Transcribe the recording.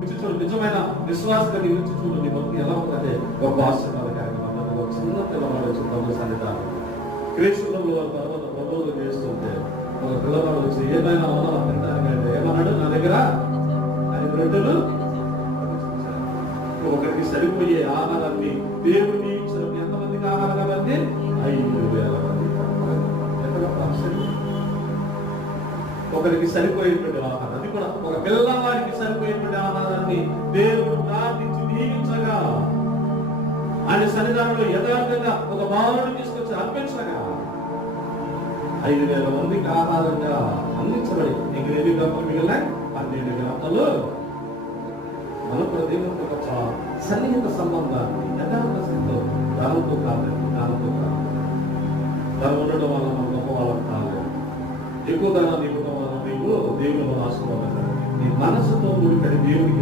చూడు, నిజమైన విశ్వాసంగా నీ నుంచి చూడు, నీ భక్తి ఎలా ఉందంటే ఒక ఆశీర్వాద కార్యక్రమం, ఒక చిన్న పిల్లవాడు వచ్చి ప్రభు సన్నిధానం క్రీస్తులో తర్వాత ప్రభువులు చేస్తుంటే ఒక పిల్లవాడు వచ్చి ఏమైనా అవునా తినడానికి ఏమన్నాడు, నా దగ్గర 5 రొట్టెలు ఒకరికి సరిపోయే ఆహారాన్ని దేవుడు నియమించిన ఎంతమందికి ఆహారం కాబట్టి 5,000 మంది. ఒకరికి సరిపోయేటువంటి ఆహారం, అది కూడా ఒక పిల్లవాడికి సరిపోయేటువంటి ఆహారాన్ని దేవుడు ప్రార్థించి నియమించగా, ఆయన సన్నిధానంలో యథార్థంగా ఒక బాలుని తీసుకొచ్చి అర్పించగా 5,000 మందికి ఆహారంగా అందించబడి ఇంక ఎన్ని గంటలు మిగిలిన 12 గంటలు మన దేవునితో ఒక సన్నిహిత సంబంధాన్ని యథార్థ స్థితిలో దానంతో కాదు దాని ఉండడం వల్ల మన గొప్ప వాళ్ళకి కాలేదు. ఎక్కువ దానాన్ని ఇవ్వడం వల్ల నీకు దేవుని ఆశీర్వాదం నీ మనసుతో ముడిపడి దేవునికి